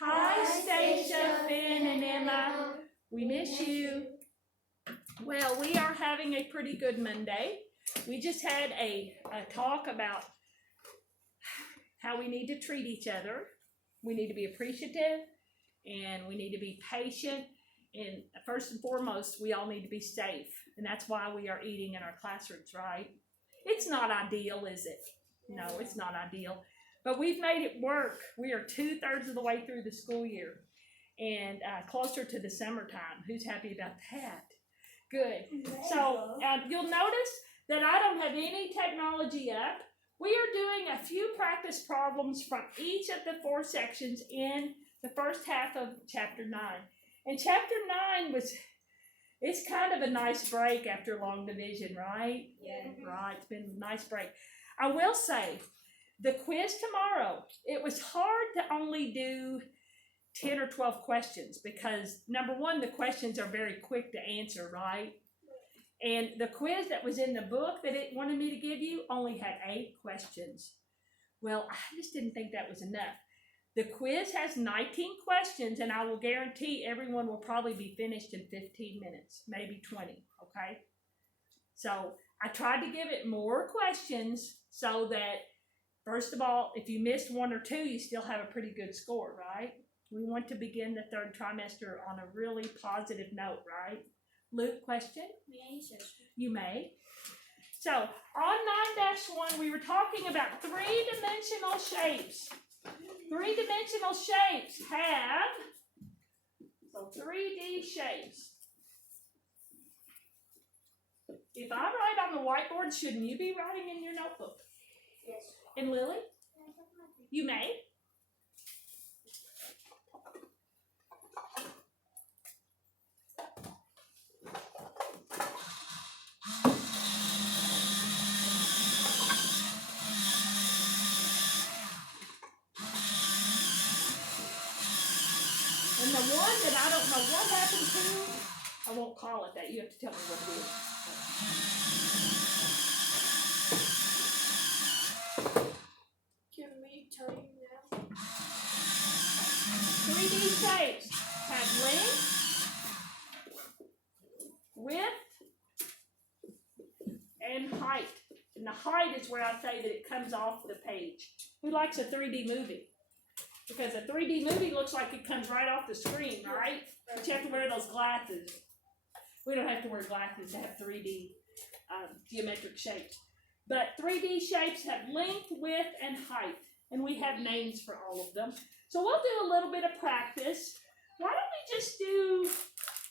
Hi, Stacia, Finn, and Emma. We miss you. Well, we are having a pretty good Monday. We just had a talk about how we need to treat each other. We need to be appreciative, and we need to be patient. And first and foremost, we all need to be safe. And that's why we are eating in our classrooms, right? It's not ideal, is it? No, it's not ideal. But we've made it work. We are 2/3 of the way through the school year and closer to the summertime. Who's happy about that? Good. So you'll notice that I don't have any technology up. We are doing a few practice problems from each of the 4 sections in the first half of chapter 9. And chapter 9 it's kind of a nice break after long division, right? Yeah. Right, it's been a nice break. I will say, the quiz tomorrow, it was hard to only do 10 or 12 questions because, number one, the questions are very quick to answer, right? And the quiz that was in the book that it wanted me to give you only had 8 questions. Well, I just didn't think that was enough. The quiz has 19 questions, and I will guarantee everyone will probably be finished in 15 minutes, maybe 20, okay? So I tried to give it more questions so that, first of all, if you missed 1 or 2, you still have a pretty good score, right? We want to begin the 3rd trimester on a really positive note, right? Luke, question? You may. So, on 9-1, we were talking about 3-dimensional shapes. 3-dimensional shapes have 3D shapes. If I write on the whiteboard, shouldn't you be writing in your notebook? Yes. And Lily? You may. And the one that I don't know what happened to, I won't call it that. You have to tell me what it is. Can we tell you now? 3D shapes have length, width, and height. And the height is where I say that it comes off the page. Who likes a 3D movie? Because a 3D movie looks like it comes right off the screen, right? But you have to wear those glasses. We don't have to wear glasses to have 3D geometric shapes. But 3D shapes have length, width, and height. And we have names for all of them. So we'll do a little bit of practice. Why don't we just do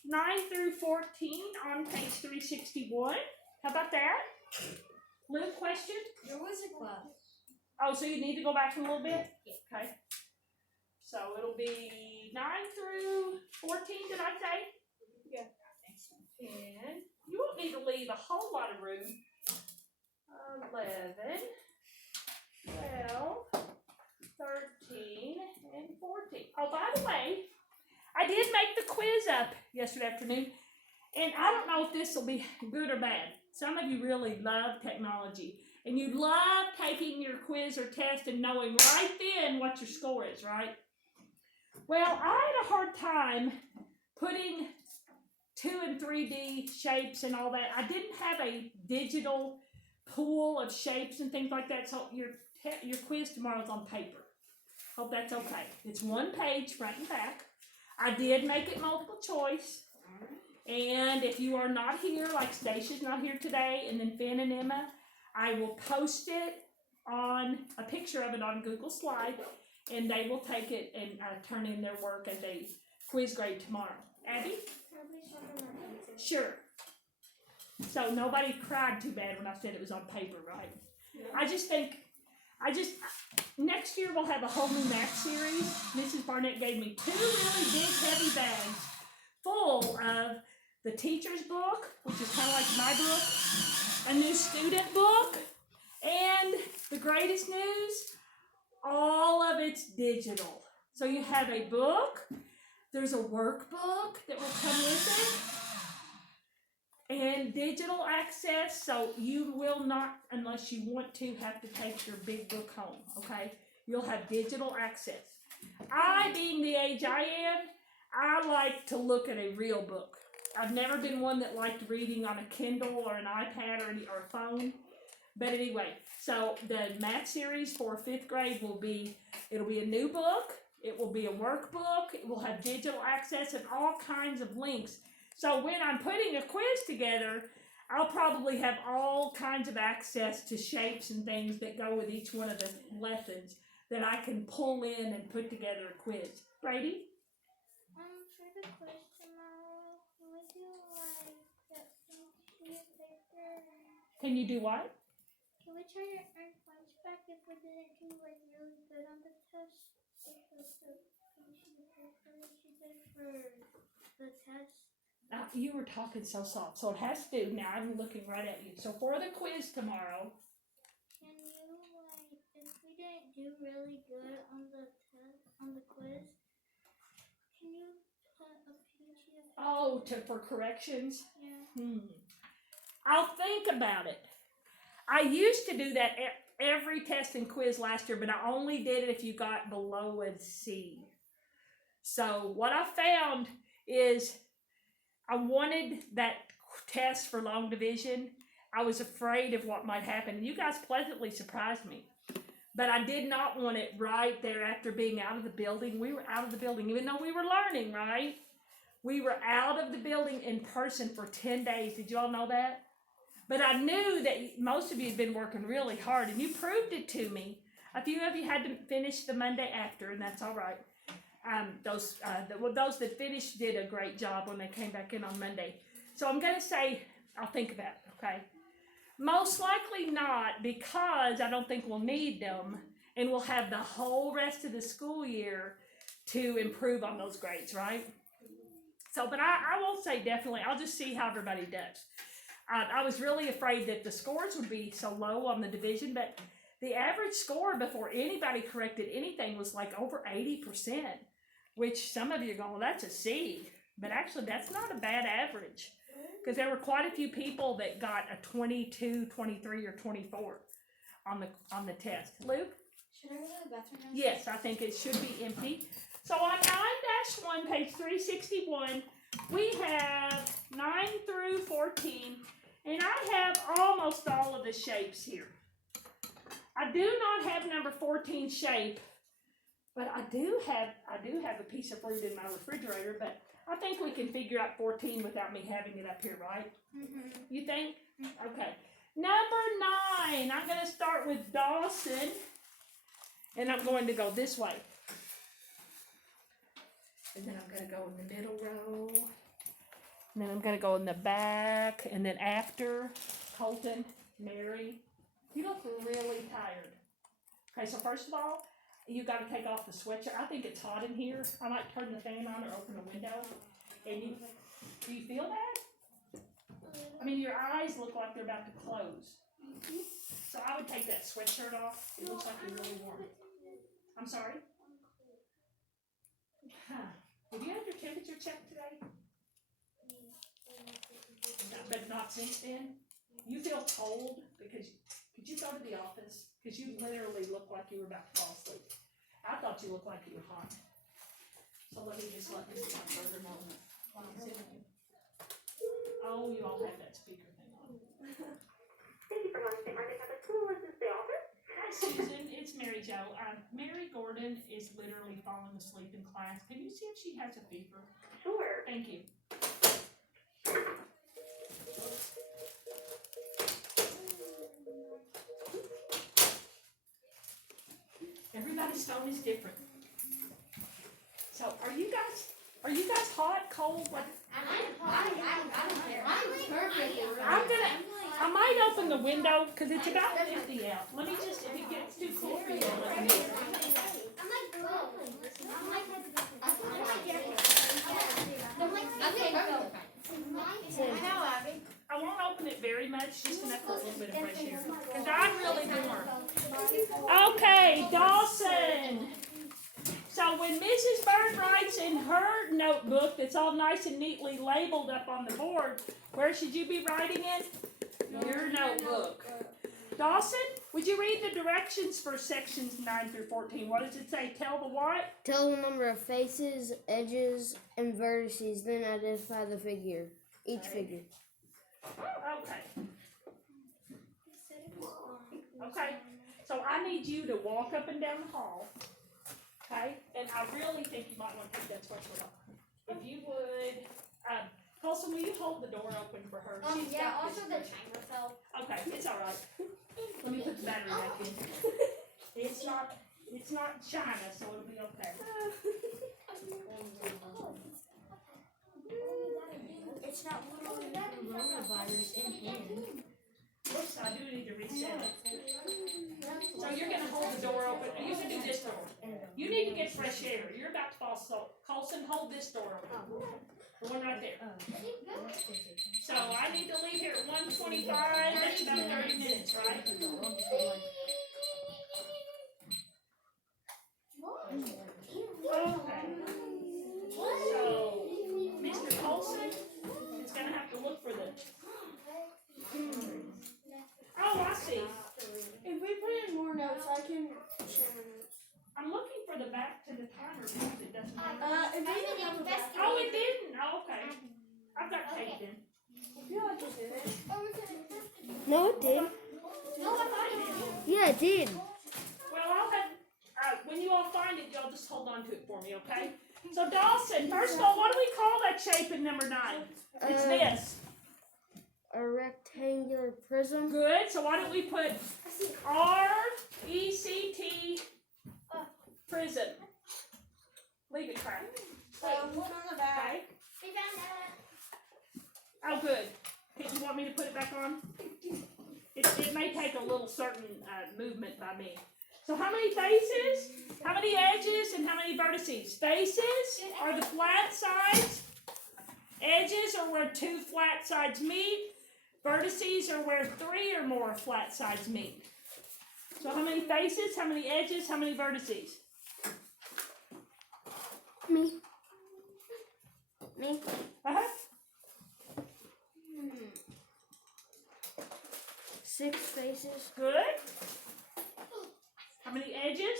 9 through 14 on page 361? How about that? Luke, question? There was a class. Oh, so you need to go back a little bit? Okay. So it'll be 9 through 14, did I say? Yeah. And you won't need to leave a whole lot of room. 11, 12, 13, and 14. Oh, by the way, I did make the quiz up yesterday afternoon, and I don't know if this will be good or bad. Some of you really love technology, and you love taking your quiz or test and knowing right then what your score is, right? Well, I had a hard time putting 2 and 3D shapes and all that. I didn't have a digital pool of shapes and things like that, so your quiz tomorrow is on paper. Hope that's okay. It's 1 page, front and back. I did make it multiple choice. And if you are not here, like Stacia's not here today, and then Finn and Emma, I will post it on a picture of it on Google Slide, and they will take it and turn in their work as a quiz grade tomorrow. Abby? Sure. So nobody cried too bad when I said it was on paper, right? Yeah. Next year we'll have a whole new math series. Mrs. Barnett gave me 2 really big, heavy bags full of the teacher's book, which is kind of like my book, a new student book, and the greatest news, all of it's digital. So you have a book, there's a workbook that will come with it, and digital access, so you will not, unless you want to, have to take your big book home, okay? You'll have digital access. being the age I am, I like to look at a real book. I've never been one that liked reading on a Kindle or an iPad or a phone. But anyway, so the math series for 5th grade it'll be a new book, it will be a workbook, it will have digital access and all kinds of links. So when I'm putting a quiz together, I'll probably have all kinds of access to shapes and things that go with each one of the lessons that I can pull in and put together a quiz. Brady? For the quiz tomorrow, would you like that paper? Can you do what? Can we try to earn points back if we didn't do like really good on the test? Because the paper she did for the test. You were talking so soft, so it has to do. Now I'm looking right at you. So for the quiz tomorrow, Can you like if we didn't do really good on the test on the quiz? Can you put a picture? for corrections. Yeah. I'll think about it. I used to do that every test and quiz last year, but I only did it if you got below a C. So what I found is I wanted that test for long division. I was afraid of what might happen. And you guys pleasantly surprised me. But I did not want it right there after being out of the building. We were out of the building, even though we were learning, right? We were out of the building in person for 10 days. Did you all know that? But I knew that most of you had been working really hard, and you proved it to me. A few of you had to finish the Monday after, and that's all right. Those that finished did a great job when they came back in on Monday. So I'm going to say, I'll think about it, okay? Most likely not, because I don't think we'll need them, and we'll have the whole rest of the school year to improve on those grades, right? So, but I won't say definitely. I'll just see how everybody does. I was really afraid that the scores would be so low on the division, but the average score before anybody corrected anything was like over 80%, which some of you are going, well, that's a C. But actually, that's not a bad average, because there were quite a few people that got a 22, 23, or 24 on the test. Luke? Should I go to the bathroom now? Yes, I think it should be empty. So on 9-1, page 361, we have 9 through 14, and I have almost all of the shapes here. I do not have number 14 shape, but I do have a piece of fruit in my refrigerator, but I think we can figure out 14 without me having it up here, right? Mm-hmm. You think? Okay. Number 9, I'm going to start with Dawson, and I'm going to go this way. And then I'm going to go in the middle row. And then I'm going to go in the back. And then after Colton, Mary. You look really tired. Okay, so first of all, you got to take off the sweatshirt. I think it's hot in here. I might turn the fan on or open the window. And do you feel that? I mean, your eyes look like they're about to close. So I would take that sweatshirt off. It looks like you're really warm. I'm sorry? Huh. Have you had your temperature checked today? But not since then? You feel cold because, could you go to the office? Because you literally look like you were about to fall asleep. I thought you looked like you were hot. So let me just let Mr. Burger know while I'm sitting. Oh, you all have that speaker thing on. Thank you for calling St. Margaret Catholic School. This is the office. Hi, Susan. It's Mary Jo. Mary Gordon is literally falling asleep in class. Can you see if she has a fever? Sure. Thank you. Everybody's phone is different. So, are you guys hot, cold? What? I might open the window because it's about 50 out. Let me just, if it gets too cool for you, let me I won't open it very much, just enough for a little bit of fresh air. Because I'm really warm. Okay, Dawson. So when Mrs. Bird writes in her notebook that's all nice and neatly labeled up on the board, where should you be writing in? Your notebook. Dawson, would you read the directions for sections 9 through 14? What does it say? Tell the what? Tell the number of faces, edges, and vertices, then identify the figure. Each Okay. figure. Okay. Okay. So I need you to walk up and down the hall. Okay? And I really think you might want to take that sweatshirt off. If you would, Colson, will you hold the door open for her? She's Yeah, got also this- the timer fell. Okay, it's all right. Let me put the battery back in. It's not China, so it'll be okay. It's not literally coronavirus in him. Whoops, I do need to reset it. So you're gonna hold the door open. You can do this door. You need to get fresh air. You're about to fall asleep. Colson, hold this door open. The one right there. So I need to leave here at 1:25. That's about 30 minutes, right? Okay. So, Mr. Colson is gonna have to look for the. Oh, I see. If we put in more notes, I can share my notes. I'm looking for the back to the timer because it doesn't matter. If we didn't have a back, Oh, it didn't. Oh, okay. I've got tape in. I feel like it didn't. No, it did. No, I thought it did. Yeah, it did. Well, I'll have. When you all find it, y'all just hold on to it for me, okay? So Dawson, first of all, what do we call that shape in number 9? It's this. A rectangular prism. Good. So why don't we put RECT prism? Leave it crack. Look on the back. Okay. We found out. Oh, good. You want me to put it back on? It may take a little certain movement by me. So how many faces? How many edges? And how many vertices? Faces are the flat sides. Edges are where 2 flat sides meet. Vertices are where 3 or more flat sides meet. So how many faces? How many edges? How many vertices? Me. Me. Uh-huh. 6 faces. Good. How many edges?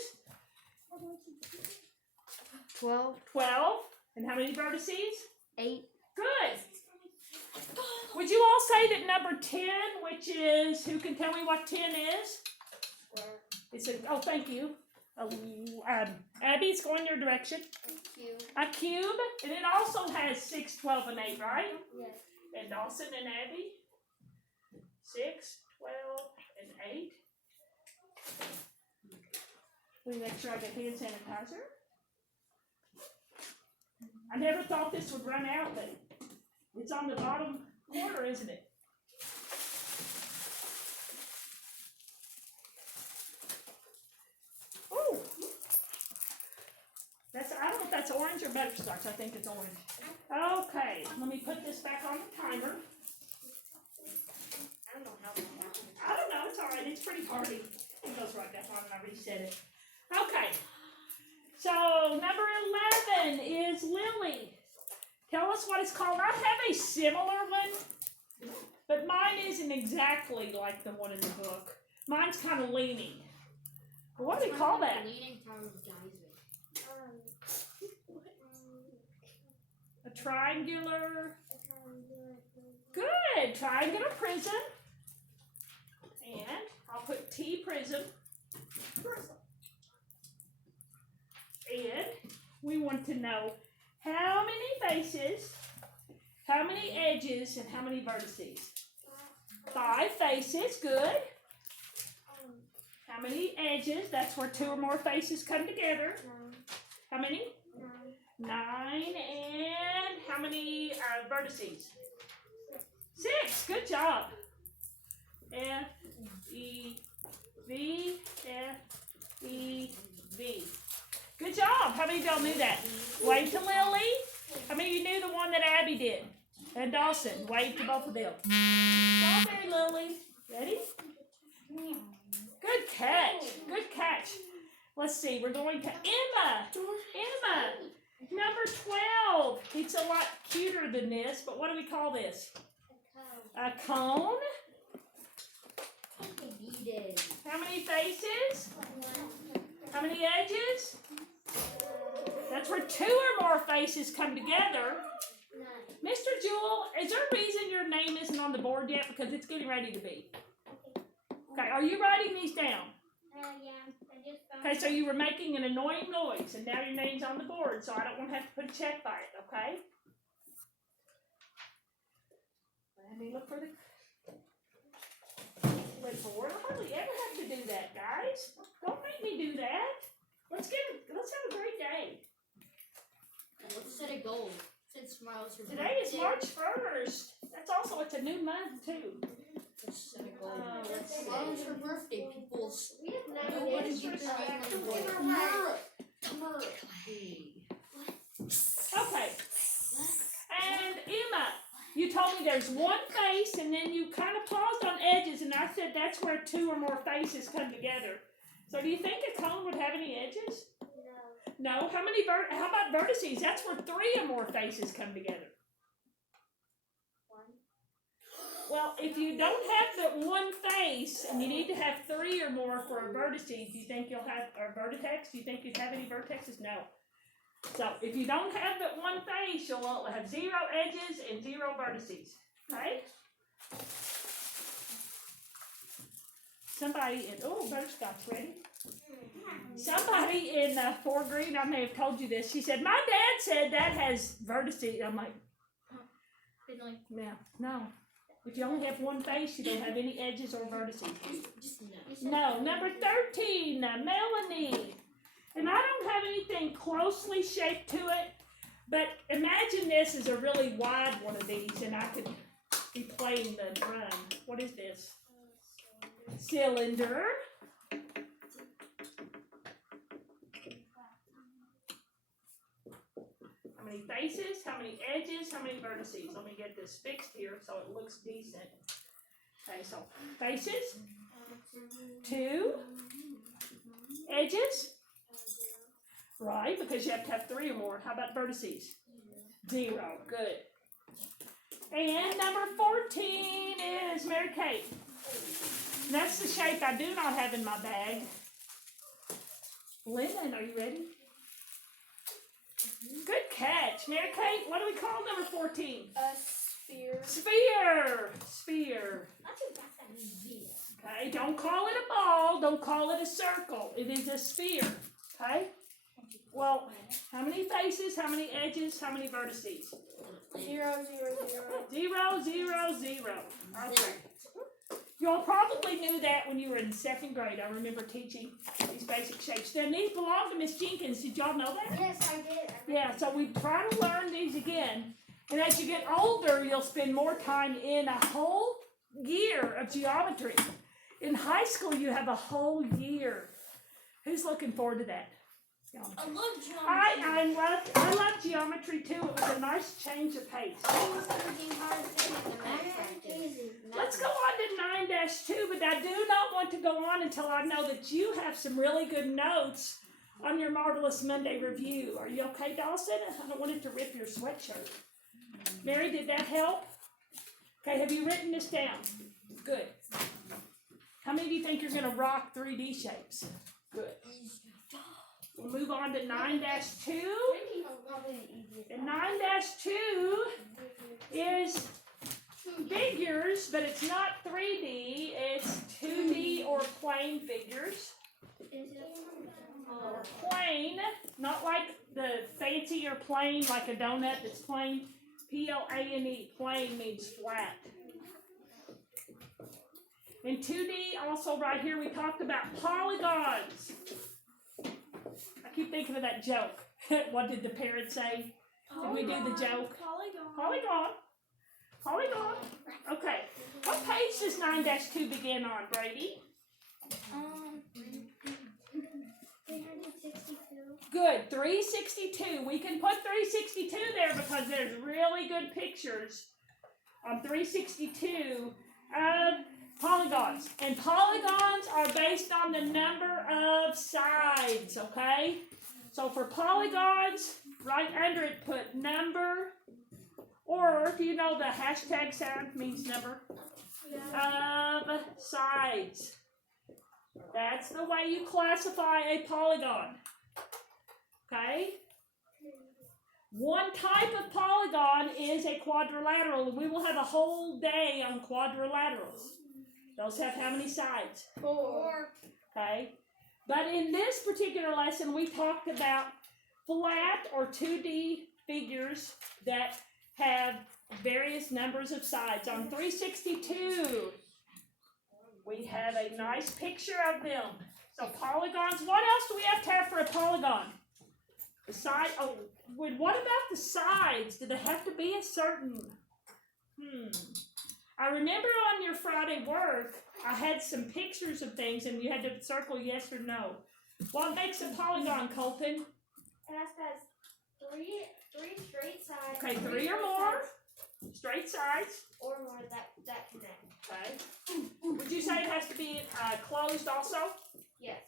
12. 12. And how many vertices? 8. Good. Would you all say that number 10, which is, who can tell me what 10 is? It's a, oh, thank you. Abby's going your direction. A cube. And it also has 6, 12, and 8, right? Yes. And Dawson and Abby? 6, 12, and 8. Let me make sure I get hand sanitizer. I never thought this would run out, but it's on the bottom corner, isn't it? Ooh. I don't know if that's orange or butterscotch. I think it's orange. Okay, let me put this back on the timer. I don't know, it's alright, it's pretty hardy. It goes right back on and I reset it. Okay, so number 11 is Lily. Tell us what it's called. I have a similar one, but mine isn't exactly like the one in the book. Mine's kind of leaning. What do they call that? Leaning Tower of Geyser. A triangular. Good, triangular prism. And I'll put T prism. And we want to know how many faces, how many edges, and how many vertices. 5 faces, good. How many edges? That's where 2 or more faces come together. How many? 9. And how many vertices? 6. Good job. F, E, V, F, E, V. Good job. How many of y'all knew that? Wave to Lily. How many of you knew the one that Abby did? And Dawson. Wave to both of them. Strawberry Lily. Ready? Good catch. Good catch. Let's see. We're going to Emma. Emma. Number 12. It's a lot cuter than this, but what do we call this? A cone. did. How many faces? How many edges? That's where two or more faces come together. Mr. Jewel, is there a reason your name isn't on the board yet? Because it's getting ready to be. Okay, are you writing these down? Yeah. I just found Okay, so you were making an annoying noise, and now your name's on the board, so I don't want to have to put a check by it, okay? Let me look for the clipboard. I hardly ever have to do that, guys. Don't make me do that. Let's have a great day. Let's set a goal. Since tomorrow's her Today is birthday, March 1st. It's a new month, too. let's set a goal. let's Tomorrow's her birthday. People's We have 9 nobody days get for their eyes on the board. Tomorrow. Okay. And Emma, you told me there's one face, and then you kind of paused on edges, and I said that's where two or more faces come together. So do you think a cone would have any edges? No. How about vertices? That's where three or more faces come together. Well, if you don't have but one face, and you need to have three or more for a vertice, do you think you'll have, or vertex? Do you think you'd have any vertexes? No. So, if you don't have but one face, you'll have 0 edges and 0 vertices. Okay? Somebody in, butterscotch ready? Somebody in 4 green, I may have told you this, she said, my dad said that has vertices. I'm like, yeah, no. If you only have one face, you don't have any edges or vertices. Just no. No. Number 13, Melanie. And I don't have anything closely shaped to it, but imagine this is a really wide one of these, and I could be playing the drum. What is this? Cylinder. How many faces? How many edges? How many vertices? Let me get this fixed here so it looks decent. Okay, so faces. 2 edges. Right, because you have to have 3 or more. How about vertices? 0. Good. And number 14 is Mary Kate. That's the shape I do not have in my bag. Lennon, are you ready? Good catch. Mary Kate, what do we call number 14? A sphere. Sphere. Okay, don't call it a ball. Don't call it a circle. It is a sphere. Okay? Well, how many faces, how many edges, how many vertices? 0, 0, 0. 0, 0, 0. Okay. You all probably knew that when you were in 2nd grade. I remember teaching these basic shapes. Then these belong to Miss Jenkins. Did y'all know that? Yes, I did. Yeah, so we try to learn these again. And as you get older, you'll spend more time in a whole year of geometry. In high school, you have a whole year. Who's looking forward to that? I love geometry. I love geometry too. It was a nice change of pace. Let's go on to 9-2, but I do not want to go on until I know that you have some really good notes on your Marvelous Monday review. Are you okay, Dawson? I don't want it to rip your sweatshirt. Mary, did that help? Okay, have you written this down? Good. How many of you think you're going to rock 3D shapes? Good. We'll move on to 9-2. And 9-2 is figures, but it's not 3D. It's 2D or plane figures. Or plane, not like the fancier plane, like a donut that's plain. P-L-A-N-E, plane means flat. In 2D, also right here, we talked about polygons. I keep thinking of that joke. What did the parrot say? Did we do the joke? Polygon. Polygon. Okay. What page does 9-2 begin on, Brady? 362. Good. 362. We can put 362 there because there's really good pictures on 362 of polygons. And polygons are based on the number of sides, okay? So for polygons, right under it put number, or do you know the hashtag sound means number? Of sides. That's the way you classify a polygon. Okay? One type of polygon is a quadrilateral, and we will have a whole day on quadrilaterals. Those have how many sides? 4. Okay? But in this particular lesson, we talked about flat or 2D figures that have various numbers of sides. On 362, we have a nice picture of them. So polygons, what else do we have to have for a polygon? The side, what about the sides? Do they have to be a certain, I remember on your Friday work, I had some pictures of things and you had to circle yes or no. What makes a polygon, Colton? It has to have three straight sides. Okay, 3 or more straight sides. Or more that connect. Okay. Would you say it has to be closed also? Yes.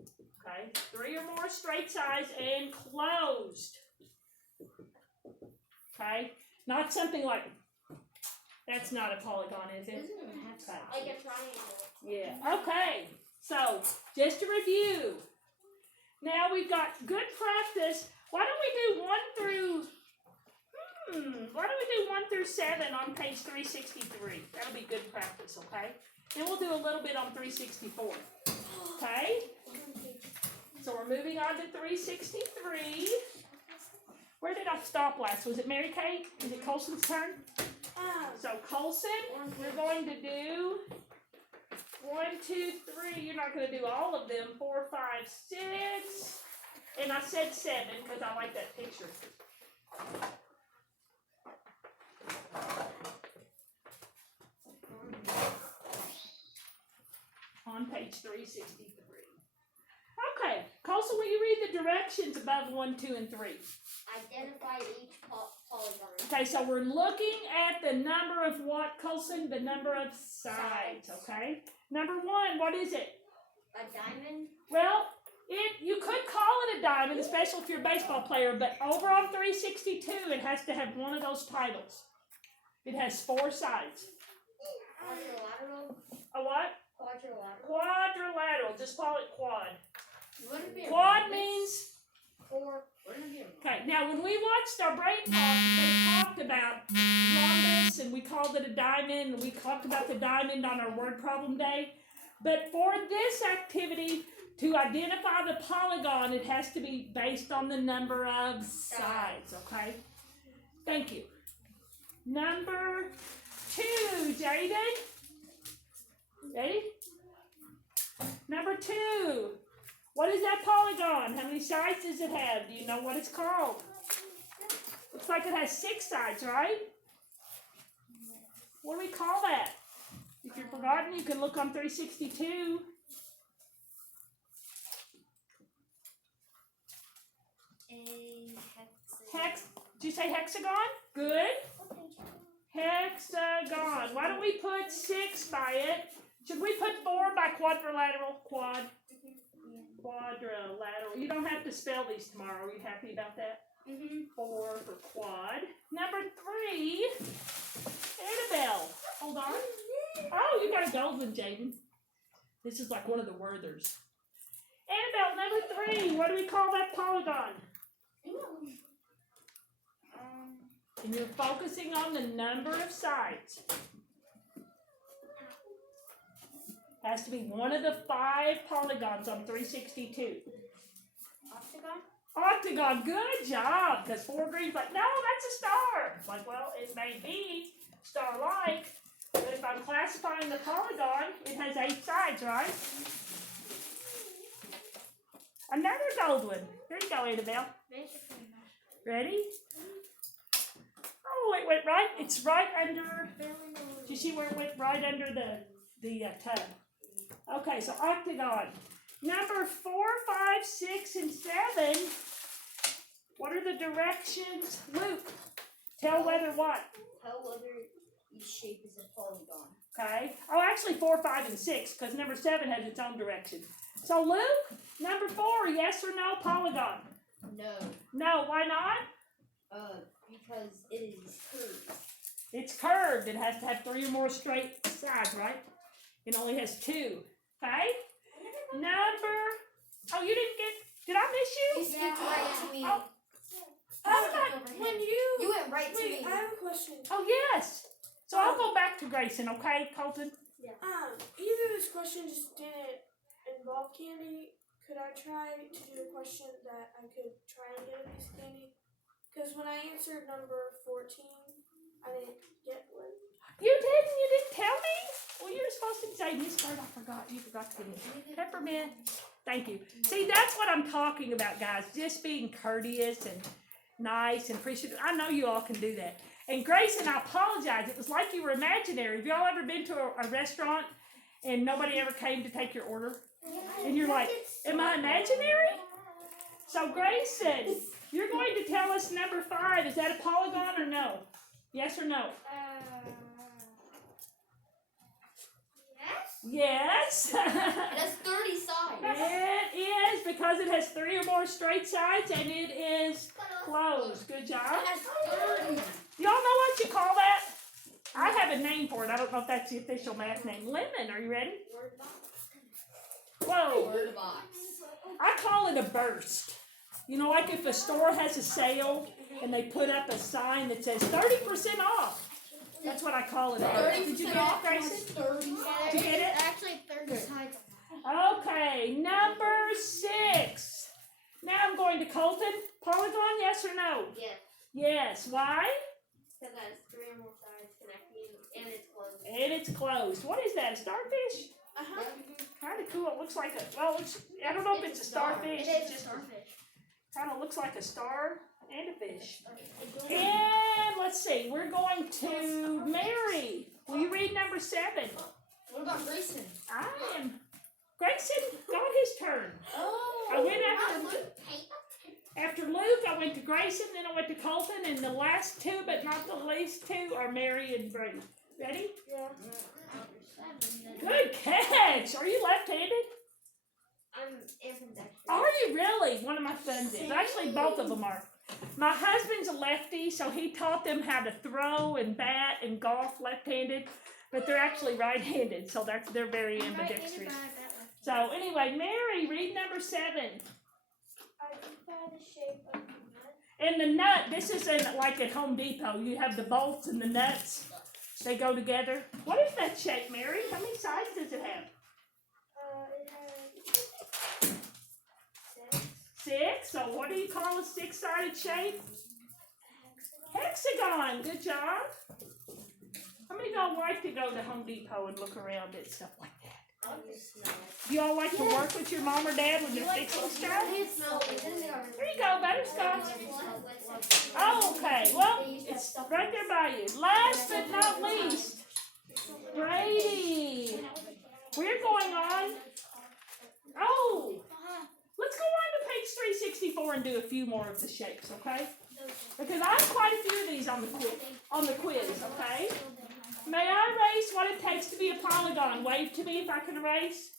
Okay. 3 or more straight sides and closed. Okay. Not something like, that's not a polygon, is it? Okay. Like a triangle. Yeah. Okay. So, just to review. Now we've got good practice. Why don't we do 1 through 7 on page 363? That'll be good practice, okay? Then we'll do a little bit on 364. Okay? So we're moving on to 363. Where did I stop last? Was it Mary Kate? Is it Colson's turn? So Colson, we're going to do 1, 2, 3. You're not going to do all of them. 4, 5, 6. And I said 7 because I like that picture. On page 363. Okay, Colson, will you read the directions above 1, 2, and 3? Identify each polygon. Okay, so we're looking at the number of what, Colson? The number of sides, okay? Number 1, what is it? A diamond. Well, you could call it a diamond, especially if you're a baseball player, but over on 362, it has to have one of those titles. It has 4 sides. Quadrilateral. A what? Quadrilateral. Quadrilateral. Just call it quad. Wouldn't it be a Quad rhombus? means... 4. Wouldn't it be a rhombus? Okay, now when we watched our brain talk, they talked about rhombus, and we called it a diamond, and we talked about the diamond on our word problem day. But for this activity, to identify the polygon, it has to be based on the number of sides, okay? Thank you. Number 2, Jaden. Ready? Number 2. What is that polygon? How many sides does it have? Do you know what it's called? Looks like it has 6 sides, right? What do we call that? If you've forgotten, you can look on 362. Did you say hexagon? Good. Hexagon. Why don't we put 6 by it? Should we put 4 by quadrilateral? Quadrilateral. You don't have to spell these tomorrow. Are you happy about that? 4 for quad. Number 3. Annabelle. Hold on. Oh, you got a gold one, Jaden. This is like one of the Werthers. Annabelle, number 3. What do we call that polygon? And you're focusing on the number of sides. Has to be one of the 5 polygons on 362. Octagon? Octagon, good job. Because 4 green's like, no, that's a star. Like, well, it may be star-like, but if I'm classifying the polygon, it has 8 sides, right? Another gold one. Here you go, Annabelle. Ready? Oh, it went right. It's right under. Do you see where it went right under the tub? Okay, so octagon. Number 4, 5, 6, and 7. What are the directions? Luke, tell whether what? Tell whether each shape is a polygon. Okay. Oh, actually 4, 5, and 6, because number 7 has its own direction. So Luke, number 4, yes or no polygon? No. No, why not? Because it is curved. It's curved. It has to have 3 or more straight sides, right? It only has 2. Okay? Oh, you didn't get, did I miss you? You skipped right to me. Oh. When You went right to wait, me. I have a question. Oh, yes. So I'll go back to Grayson, okay, Colton? Either this question just didn't involve candy. Could I try to do a question that I could try and get a piece of candy? Because when I answered number 14, I didn't get one. You didn't? You didn't tell me? Well, you were supposed to say, Miss Bird, I forgot. You forgot to give me peppermint. Thank you. See, that's what I'm talking about, guys. Just being courteous and nice and appreciative. I know you all can do that. And Grayson, I apologize. It was like you were imaginary. Have y'all ever been to a restaurant and nobody ever came to take your order? And you're like, am I imaginary? So, Grayson, you're going to tell us number 5. Is that a polygon or no? Yes or no? Yes. Yes. That's 30 sides. It is because it has 3 or more straight sides and it is closed. Good job. That's 30. Y'all know what you call that? I have a name for it. I don't know if that's the official math name. Lemon. Are you ready? Whoa. Word box. I call it a burst. You know, like if a store has a sale and they put up a sign that says 30% off. That's what I call it. A burst. Did you get it, Grayson? 30. Did you get it? Actually, 30 sides. Okay, number 6. Now I'm going to Colton. Polygon, yes or no? Yes. Yes. Why? Because that has 3 or more sides connecting and it's closed. And it's closed. What is that? A starfish? Kind of cool. It looks like a. Well, I don't know if it's a starfish. It's just kind of looks like a star and a fish. And let's see. We're going to Mary. Will you read number 7? What about Grayson? I am. Grayson got his turn. Oh. I went after Luke. I went to Grayson. Then I went to Colton. And the last 2, but not the least 2, are Mary and Brady. Ready? Yeah. Good catch. Are you left-handed? I'm ambidextrous. Are you really? One of my sons is. Actually, both of them are. My husband's a lefty, so he taught them how to throw and bat and golf left-handed, but they're actually right-handed, so they're very ambidextrous. So anyway, Mary, read number 7. Identify the shape of the nut. And the nut, this isn't like at Home Depot. You have the bolts and the nuts. They go together. What is that shape, Mary? How many sides does it have? It has 6. 6. So what do you call a 6-sided shape? Hexagon. Good job. How many of y'all like to go to Home Depot and look around at stuff like that? I like to smell it. Do y'all like to work with your mom or dad when they're fixing stuff? Smell it. There you go, butterscotch. Oh, okay. Well, it's right there by you. Last but not least, Brady. We're going on. Oh, let's go on to page 364 and do a few more of the shapes, okay? Because I have quite a few of these on the quiz, okay? May I erase what it takes to be a polygon? Wave to me if I can erase.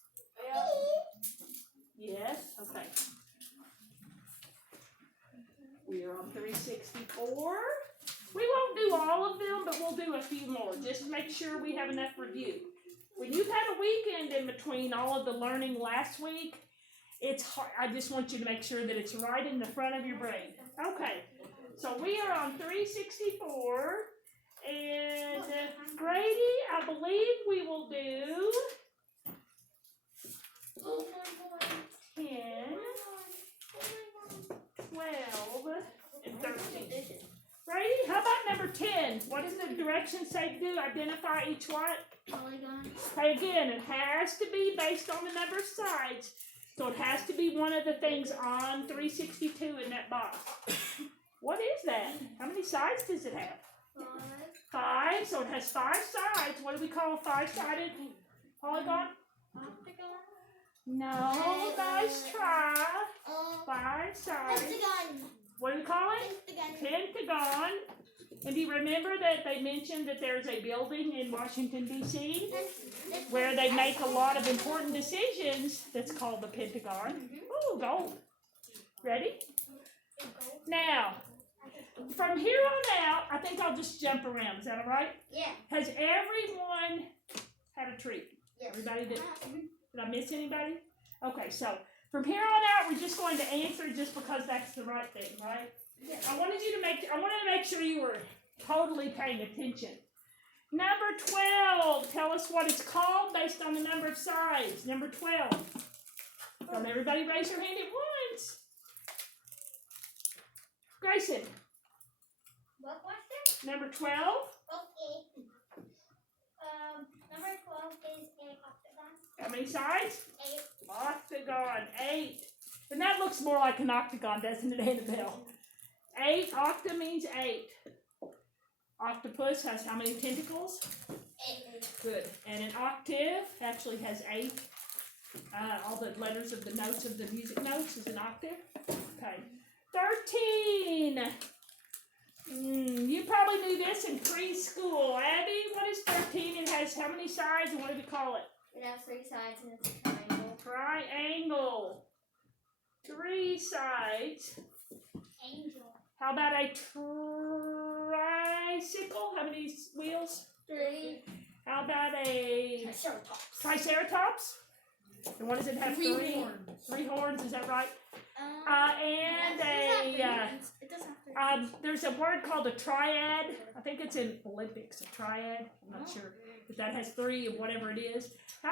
Yes? Okay. We are on 364. We won't do all of them, but we'll do a few more, just to make sure we have enough review. When you've had a weekend in between all of the learning last week, it's hard. I just want you to make sure that it's right in the front of your brain. Okay. So we are on 364. And Brady, I believe we will do 10, 12, and 13. Brady, how about number 10? What does the directions say to do? Identify each what? Polygon. Okay, again, it has to be based on the number of sides. So it has to be one of the things on 362 in that box. What is that? How many sides does it have? 5, so it has 5 sides. What do we call a 5-sided polygon? Octagon. No, nice try. 5 sides. Pentagon. What do we call it? Pentagon. And do you remember that they mentioned that there's a building in Washington, D.C. where they make a lot of important decisions that's called the Pentagon? Ooh, gold. Ready? Now, from here on out, I think I'll just jump around. Is that all right? Yeah. Has everyone had a treat? Yes. Everybody did? Did I miss anybody? Okay, so from here on out, we're just going to answer just because that's the right thing, right? I wanted to make sure you were totally paying attention. Number 12. Tell us what it's called based on the number of sides. Number 12. Don't everybody raise your hand at once. Grayson, What question? number 12. Okay. Number 12 is an octagon. How many sides? 8. Octagon. 8. And that looks more like an octagon, doesn't it, Annabelle? 8. Octa means 8. Octopus has how many tentacles? 8. Good. And an octave actually has 8. All the letters of the notes of the music notes is an octave. Okay. 13. You probably knew this in preschool. Abby, what is 13? It has how many sides and what do we call it? It has 3 sides and it's a triangle. Triangle. 3 sides. Angel. How about a tricycle? How many wheels? 3. How about a Triceratops. triceratops? And what does it have? 3 horns. 3 horns, is that right? And It a, doesn't have 3 there's a word called a triad. I think it's in Olympics, a triad. I'm not sure. But that has 3 of whatever it is.